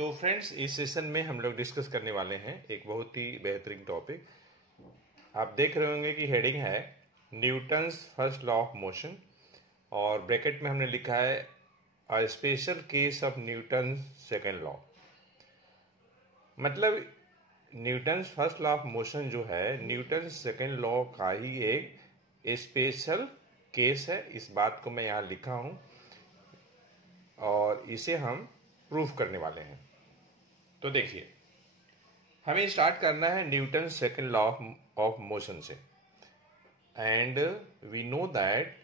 तो फ्रेंड्स, इस सेशन में हम लोग डिस्कस करने वाले हैं एक बहुत ही बेहतरीन टॉपिक। आप देख रहे होंगे कि हेडिंग है Newton's first law of motion, और ब्रैकेट में हमने लिखा है a special case of Newton's second law. मतलब Newton's first law of motion जो है न्यूटन्स सेकेंड लॉ का ही एक स्पेशल केस है। इस बात को मैं यहाँ लिखा हूँ और इसे हम प्रूफ करने वाले हैं। तो देखिए, हमें स्टार्ट करना है Newton second law of motion से। And we know that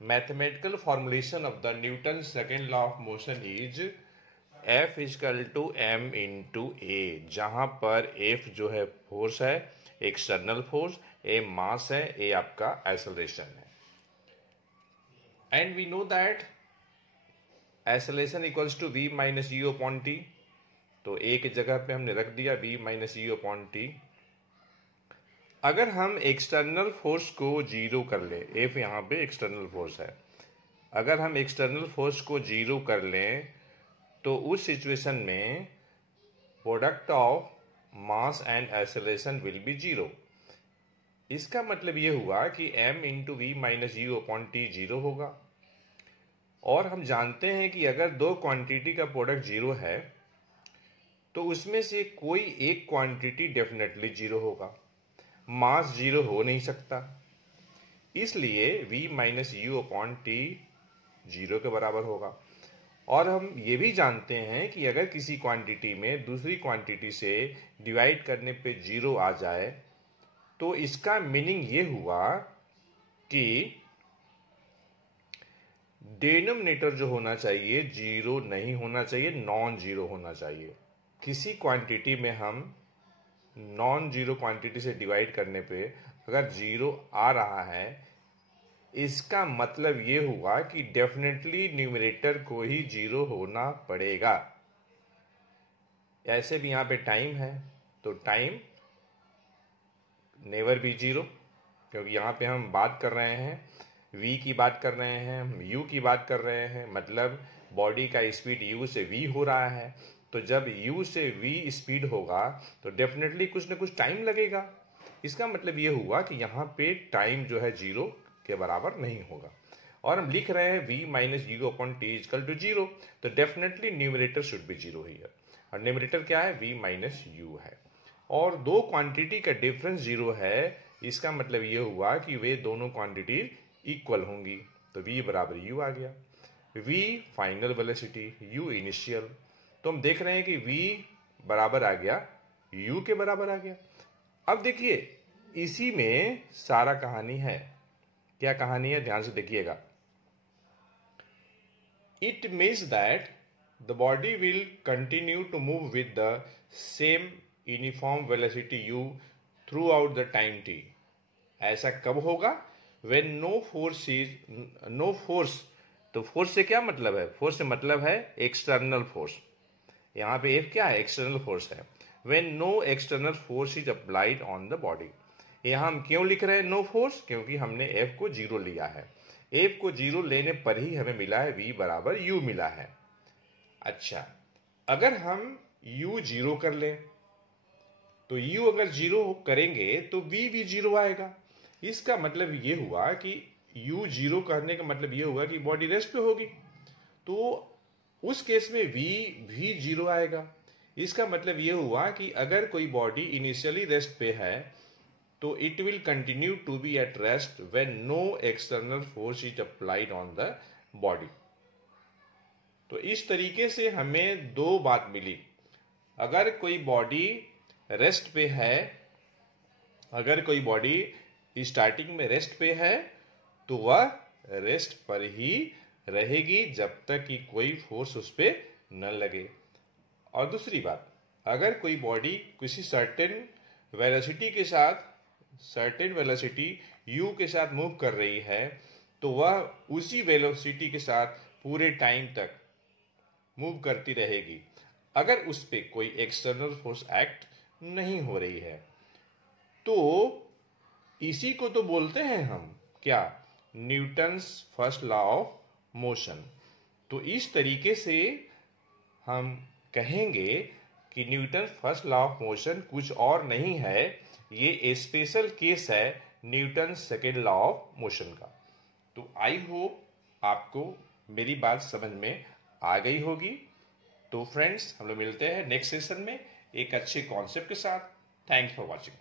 mathematical formulation of the Newton second law of motion is F equal to m into A, जहां पर F जो है फोर्स है, एक्सटर्नल फोर्स, A मास है, A आपका acceleration है। And we know that acceleration equals to v minus u upon टी। तो ए की जगह पे हमने रख दिया v minus you upon t. अगर हम एक्सटर्नल फोर्स को जीरो कर ले, एफ यहाँ पे एक्सटर्नल फोर्स है, अगर हम एक्सटर्नल फोर्स को जीरो कर लें तो उस सिचुएशन में product of mass and acceleration will be zero. इसका मतलब ये हुआ कि m into v minus you upon t zero होगा। और हम जानते हैं कि अगर दो क्वांटिटी का प्रोडक्ट जीरो है तो उसमें से कोई एक क्वांटिटी डेफिनेटली जीरो होगा, मास जीरो हो नहीं सकता। इसलिए v minus you upon t zero के बराबर होगा। और हम ये भी जानते हैं कि अगर किसी क्वांटिटी में दूसरी क्वांटिटी से डिवाइड करने पे जीरो आ जाए तो इसका मीनिंग ये हुआ कि डिनोमिनेटर जो होना चाहिए जीरो नहीं होना चाहिए, नॉन जीरो होना चाहिए। किसी क्वांटिटी में हम नॉन जीरो क्वांटिटी से डिवाइड करने पे अगर जीरो आ रहा है, इसका मतलब ये हुआ कि डेफिनेटली न्यूमरेटर को ही जीरो होना पड़ेगा। ऐसे भी यहाँ पे टाइम है तो टाइम नेवर बी जीरो, क्योंकि यहाँ पे हम बात कर रहे हैं v की बात कर रहे हैं, हम u की बात कर रहे हैं। मतलब बॉडी का स्पीड u से v हो रहा है, तो जब u से v स्पीड होगा तो डेफिनेटली कुछ ना कुछ टाइम लगेगा। इसका मतलब ये हुआ कि यहाँ पे टाइम जो है जीरो के बराबर नहीं होगा। और हम लिख रहे हैं v minus you upon T equal to zero, तो definitely numerator should be zero here. और न्यूमरेटर क्या है? v माइनस यू है। और दो क्वांटिटी का डिफरेंस जीरो है, इसका मतलब ये हुआ कि वे दोनों क्वांटिटी इक्वल होंगी। तो v बराबर u आ गया। v final velocity, u initial. तो हम देख रहे हैं कि v बराबर आ गया u के बराबर आ गया। अब देखिए, इसी में सारा कहानी है। क्या कहानी है? ध्यान से देखिएगा। It means that the body will continue to move with the same uniform velocity u throughout the time t। ऐसा कब होगा? When no force is no force। तो फोर्स से क्या मतलब है? फोर्स से मतलब है एक्सटर्नल फोर्स। यहाँ पे F क्या है? एक्सटर्नल फोर्स है। When no external force is applied on the body। यहाँ हम क्यों लिख रहे हैं नो फोर्स? क्योंकि हमने F को जीरो लिया है। F को जीरो लेने पर ही हमें मिला है V बराबर U मिला है। अच्छा, अगर हम U जीरो कर लें तो U अगर जीरो करेंगे तो V भी जीरो आएगा। इसका मतलब ये हुआ कि u जीरो करने का मतलब ये हुआ कि बॉडी रेस्ट पे होगी, तो उस केस में v भी जीरो आएगा। इसका मतलब ये हुआ कि अगर कोई बॉडी इनिशियली रेस्ट पे है तो it will continue to be at rest when no external force is applied on the body. तो इस तरीके से हमें दो बात मिली। अगर कोई बॉडी रेस्ट पे है, अगर कोई बॉडी स्टार्टिंग में रेस्ट पे है तो वह रेस्ट पर ही रहेगी जब तक कि कोई फोर्स उस पर न लगे। और दूसरी बात, अगर कोई बॉडी किसी सर्टेन वेलोसिटी के साथ, सर्टेन वेलोसिटी u के साथ मूव कर रही है तो वह उसी वेलोसिटी के साथ पूरे टाइम तक मूव करती रहेगी अगर उस पर कोई एक्सटर्नल फोर्स एक्ट नहीं हो रही है। तो इसी को तो बोलते हैं हम क्या? Newton's first law of motion. तो इस तरीके से हम कहेंगे कि Newton first law of motion कुछ और नहीं है, ये स्पेशल केस है Newton second law of motion का। तो आई होप आपको मेरी बात समझ में आ गई होगी। तो फ्रेंड्स, हम लोग मिलते हैं नेक्स्ट सेशन में एक अच्छे कॉन्सेप्ट के साथ। Thanks for watching.